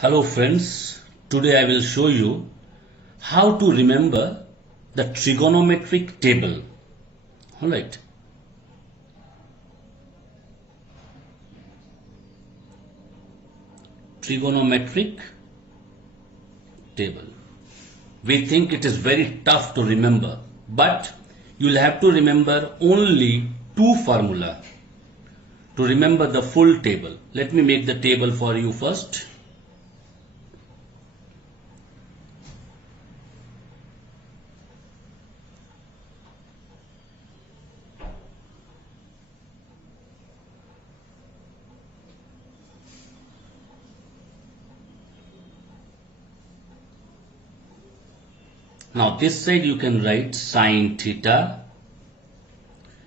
Hello friends, today I will show you how to remember the trigonometric table. Alright. Trigonometric table. We think it is very tough to remember, but you will have to remember only two formula to remember the full table. Let me make the table for you first. Now this side you can write sine theta,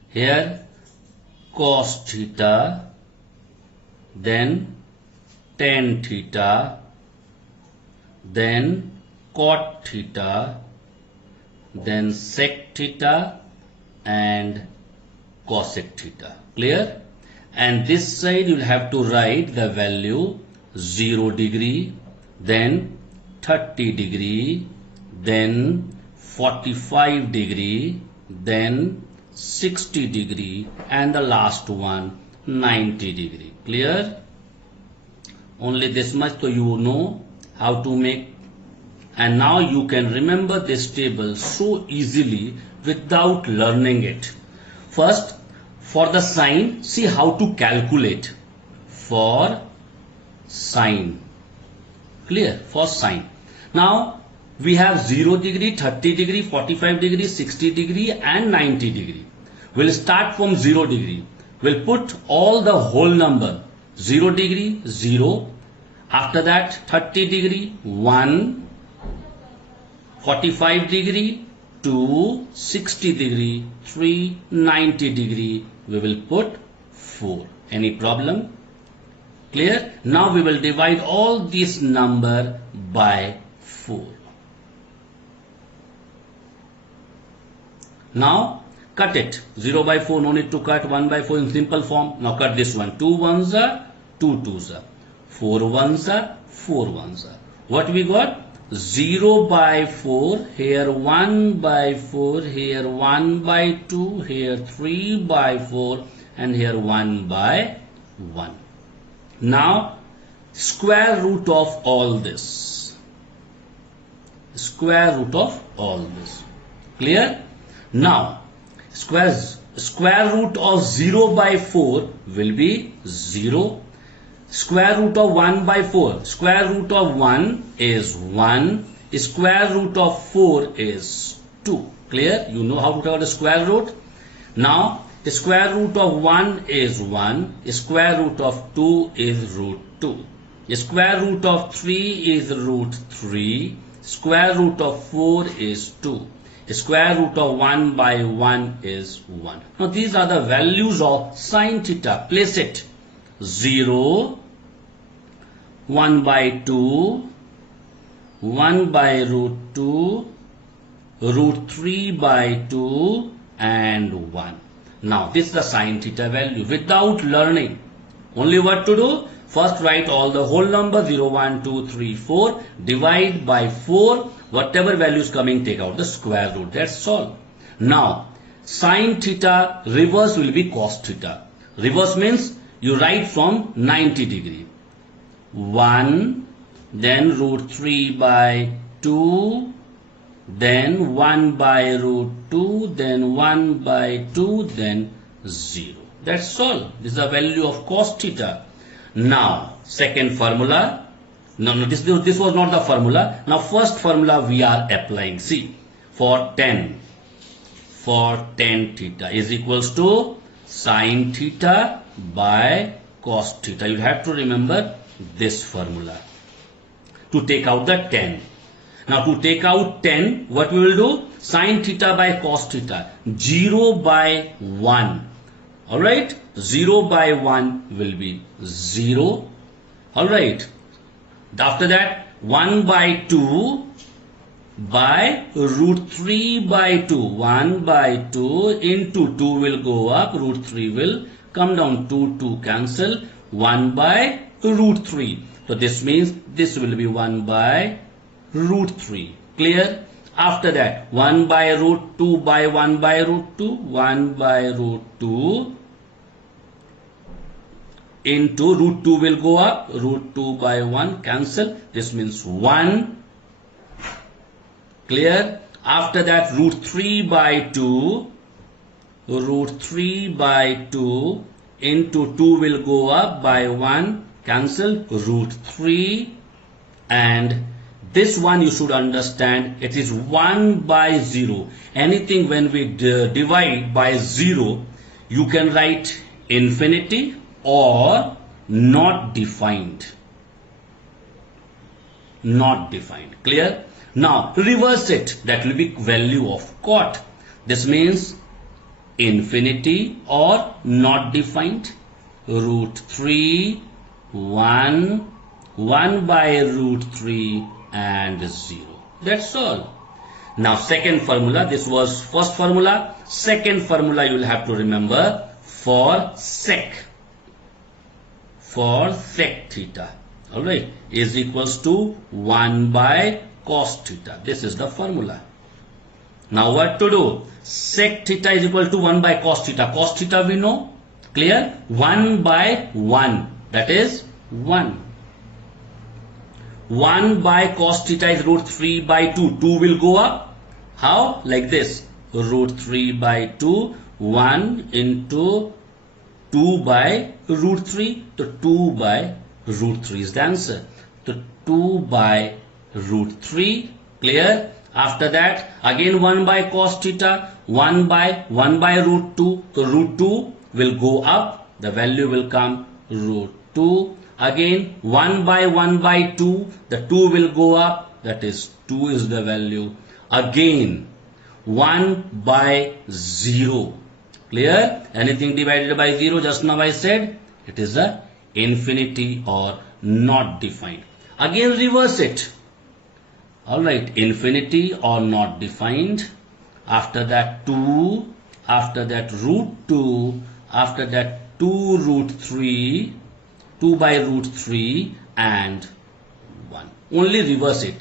here cos theta, then tan theta, then cot theta, then sec theta and cosec theta. Clear? And this side you will have to write the value 0 degree, then 30 degree, then 45 degree, then 60 degree, and the last one 90 degree. Clear? Only this much, so you know how to make, and now you can remember this table so easily without learning it. First, for the sine, see how to calculate for sine. Clear? For sine. Now we have 0 degree, 30 degree, 45 degree, 60 degree and 90 degree. We'll start from 0 degree. We'll put all the whole number. 0 degree, 0. After that 30 degree, 1. 45 degree, 2. 60 degree, 3. 90 degree, we will put 4. Any problem? Clear? Now we will divide all this number by 4. Now cut it. 0 by 4, no need to cut. 1 by 4 in simple form. Now cut this one. 2 ones are 2 twos are. 4 ones are 4 ones are. What we got? 0 by 4. Here 1 by 4. Here 1 by 2. Here 3 by 4. And here 1 by 1. Now square root of all this. Square root of all this. Clear? Now, square root of 0 by 4 will be 0. Square root of 1 by 4. Square root of 1 is 1. Square root of 4 is 2. Clear? You know how to calculate the square root. Now, the square root of 1 is 1. Square root of 2 is root 2. Square root of 3 is root 3. Square root of 4 is 2. Square root of 1 by 1 is 1. Now these are the values of sine theta. Place it. 0, 1 by 2, 1 by root 2, root 3 by 2 and 1. Now this is the sine theta value without learning. Only what to do? First write all the whole number 0, 1, 2, 3, 4. Divide by 4. Whatever value is coming, take out the square root. That's all. Now sine theta reverse will be cos theta. Reverse means you write from 90 degree. 1, then root 3 by 2, then 1 by root 2, then 1 by 2, then 0. That's all. This is the value of cos theta. Now second formula. No, this was not the formula. Now first formula we are applying. See, for tan theta is equals to sine theta by cos theta. You have to remember this formula to take out the tan. Now to take out tan, what we will do? Sine theta by cos theta. 0 by 1. Alright? 0 by 1 will be 0. Alright? After that 1 by 2 by root 3 by 2. 1 by 2 into 2 will go up. Root 3 will come down. 2 cancel. 1 by root 3. So this means this will be 1 by root 3. Clear? After that, 1 by root 2 by 1 by root 2, 1 by root 2 into root 2 will go up, root 2 by 1 cancel. This means 1. Clear? After that, root 3 by 2, root 3 by 2 into 2 will go up by 1, cancel, root 3, and this one you should understand, it is 1 by 0. Anything when we divide by 0, you can write infinity or not defined. Not defined. Clear? Now reverse it. That will be value of cot. This means infinity or not defined. Root 3, 1, 1 by root 3 and 0. That's all. Now second formula. This was first formula. Second formula you will have to remember for sec. For sec theta. Alright. Is equals to 1 by cos theta. This is the formula. Now what to do? Sec theta is equal to 1 by cos theta. Cos theta we know. Clear? 1 by 1. That is 1. 1 by cos theta is root 3 by 2. 2 will go up. How? Like this. Root 3 by 2. 1 into 2 by root 3. So 2 by root 3 is the answer. So 2 by root 3. Clear? After that, again 1 by cos theta. 1 by root 2. So root 2 will go up. The value will come root 2. Again 1 by 2. The 2 will go up. That is 2 is the value. Again 1 by 0. Clear? Anything divided by 0, just now I said it is a infinity or not defined. Again reverse it. Alright, infinity or not defined. After that 2. After that root 2. After that 2 root 3. 2 by root 3 and 1. Only reverse it.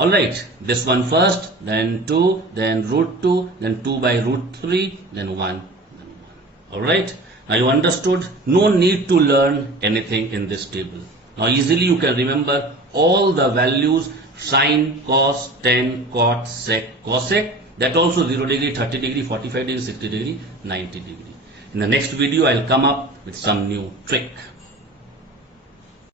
Alright, this one first, then 2, then root 2, then 2 by root 3, then 1, then 1. Alright, now you understood. No need to learn anything in this table. Now easily you can remember all the values: sine, cos, tan, cot, sec, cosec. That also 0 degree, 30 degree, 45 degree, 60 degree, 90 degree. In the next video, I'll come up with some new trick.